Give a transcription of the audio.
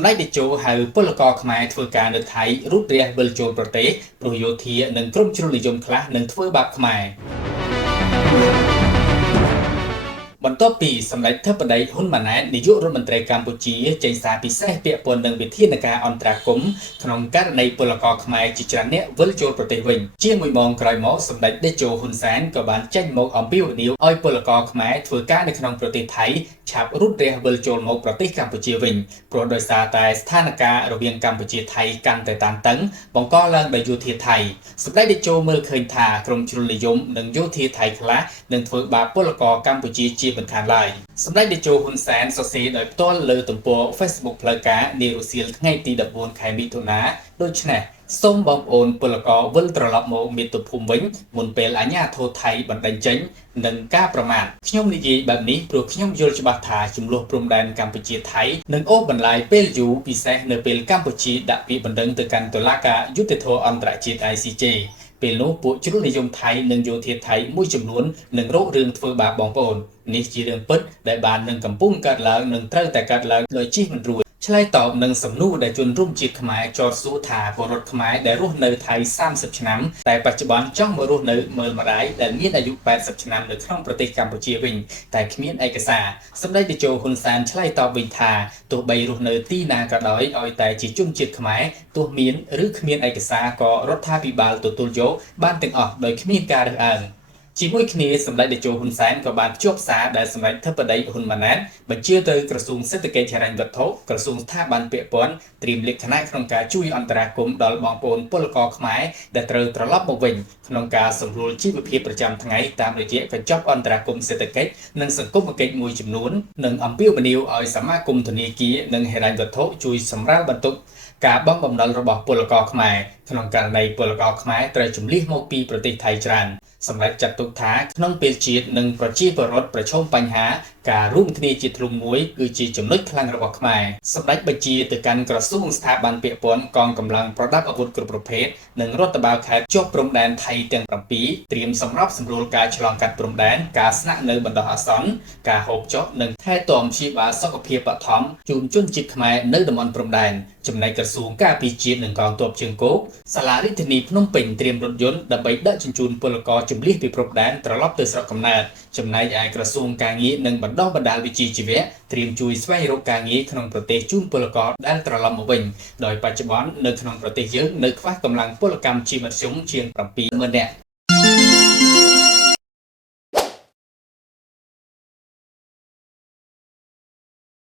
សម្ដេចតេជោហៅពលករខ្មែរធ្វើការនៅថៃរូបរាងវិលចូលប្រទេសព្រោះយោធានិងក្រុមជ្រុលនិយមខ្លះនឹងធ្វើបាបខ្មែរបន្ទាប់ពីសម្ដេចធិបតីហ៊ុនម៉ាណែតនាយករដ្ឋមន្ត្រីកម្ពុជាចេញសារពិសេសពាក់ព័ន្ធនឹងវិធានការអន្តរាគមន៍ក្នុងករណីពលករខ្មែរជាច្រើនអ្នកវិលចូលប្រទេសវិញជាង1ម៉ោងក្រោយមកសម្ដេចតេជោហ៊ុនសែនក៏បានចេញមកអំពាវនាវឲ្យពលករខ្មែរធ្វើការនៅក្នុងប្រទេសថៃឆាប់រត់រះវិលចូលមកប្រទេសកម្ពុជាវិញព្រោះដោយសារតែស្ថានភាពរវាងកម្ពុជាថៃកាន់តែតានតឹងបង្កឡើងដោយយោធាថៃសម្ដេចតេជោមើលឃើញថាក្រុមជ្រុលនិយមនិងយោធាថៃខ្លះនឹងធ្វើបាបពលករកម្ពុជាជាមិនខានឡើយសម្ដេចតេជោហ៊ុនសែនសរសេរដោយផ្ទាល់លើទំព័រ Facebook ផ្លូវការនារសៀលថ្ងៃទី14ខែមិថុនាដូច្នេះសូមបងប្អូនពលករវិលត្រឡប់មកមាតុភូមិវិញមុនពេលអាជ្ញាធរថៃបណ្តេញចេញនឹងការប្រមាថខ្ញុំនិយាយបែបនេះព្រោះខ្ញុំយល់ច្បាស់ថាចំនួនព្រំដែនកម្ពុជាថៃនឹងអូសបន្លាយពេលយូរពិសេសនៅពេលកម្ពុជាដាក់ពាក្យបណ្ដឹងទៅកាន់តុលាការយុត្តិធម៌អន្តរជាតិ ICJ ពេលនោះពួកជ្រុលនិយមថៃនិងយោធាថៃមួយចំនួននឹងរករឿងធ្វើបាបបងប្អូននេះជារឿងពិតដែលបាននឹងកំពុងកើតឡើងនិងត្រូវតែកើតឡើងដោយជិះមិនរួចឆ្លើយតបនឹងសំណួរដែលជនរួមជាតិខ្មែរចោទសួរថាពលរដ្ឋខ្មែរដែលរស់នៅថៃ30ឆ្នាំតែបច្ចុប្បន្នចង់មករស់នៅមើលម្ដាយដែលមានអាយុ80ឆ្នាំនៅក្នុងប្រទេសកម្ពុជាវិញតែគ្មានឯកសារសម្ដេចតេជោហ៊ុនសែនឆ្លើយតបវិញថាទោះបីរស់នៅទីណាក៏ដោយឲ្យតែជាជនជាតិខ្មែរទោះមានឬគ្មានឯកសារក៏រដ្ឋាភិបាលទទួលយកបានទាំងអស់ដោយគ្មានការរើសអើងជាមួយគ្នាសម្ដេចតេជោហ៊ុនសែនក៏បានភ្ជាប់សារដែលសម្ដេចធិបតីហ៊ុនម៉ាណែតបញ្ជាទៅក្រសួងសេដ្ឋកិច្ចហិរញ្ញវត្ថុក្រសួងស្ថាប័នពាក់ព័ន្ធត្រៀមលក្ខណៈក្នុងការជួយអន្តរាគមន៍ដល់បងប្អូនពលករខ្មែរដែលត្រូវត្រឡប់មកវិញក្នុងការសម្រួលជីវភាពប្រចាំថ្ងៃតាមរយៈកញ្ចប់អន្តរាគមន៍សេដ្ឋកិច្ចនិងសង្គមគិច្ចមួយចំនួននិងអំពាវនាវឲ្យសមាគមធនាគារនិងហិរញ្ញវត្ថុជួយសម្រាលបន្ទុកការបង់បំណុលរបស់ពលករខ្មែរក្នុងករណីពលករខ្មែរត្រូវជម្លៀសមកពីប្រទេសថៃច្រើនសម្រាប់ចាត់ទុកថាក្នុងពេលជាតិនិងប្រជាពលរដ្ឋប្រឈមបញ្ហាការរួមគ្នាជាធ្លុងមួយគឺជាចំណុចខ្លាំងរបស់ខ្មែរសម្ដេចបញ្ជាទៅកាន់ក្រសួងស្ថាប័នពាក់ព័ន្ធកងកម្លាំងប្រដាប់អាវុធគ្រប់ប្រភេទនិងរដ្ឋបាលខេត្តជាប់ព្រំដែនថៃទាំង7ត្រៀមសម្រាប់សម្រួលការឆ្លងកាត់ព្រំដែនការស្នាក់នៅបណ្ដោះអាសន្នការហូបចុកនិងថែទាំព្យាបាលសុខភាពបឋមជូនជនជាតិខ្មែរនៅតំបន់ព្រំដែនចំណែកក្រសួងការពារជាតិនិងកងទ័ពជើងគោកសាលារាជធានីភ្នំពេញត្រៀមរថយន្តដើម្បីដឹកជញ្ជូនពលករជម្លៀសពីព្រំដែនត្រឡប់ទៅស្រុកកំណើតចំណែកឯក្រសួងការងារនិងបណ្ដុះបណ្ដាលវិជ្ជាជីវៈត្រៀមជួយស្វែងរកការងារក្នុងប្រទេសជូនពលករដែលត្រឡប់មកវិញដោយបច្ចុប្បន្ននៅក្នុងប្រទេសយើងនៅខ្វះកម្លាំងពលកម្មជាមធ្យមជាង 70000 នាក់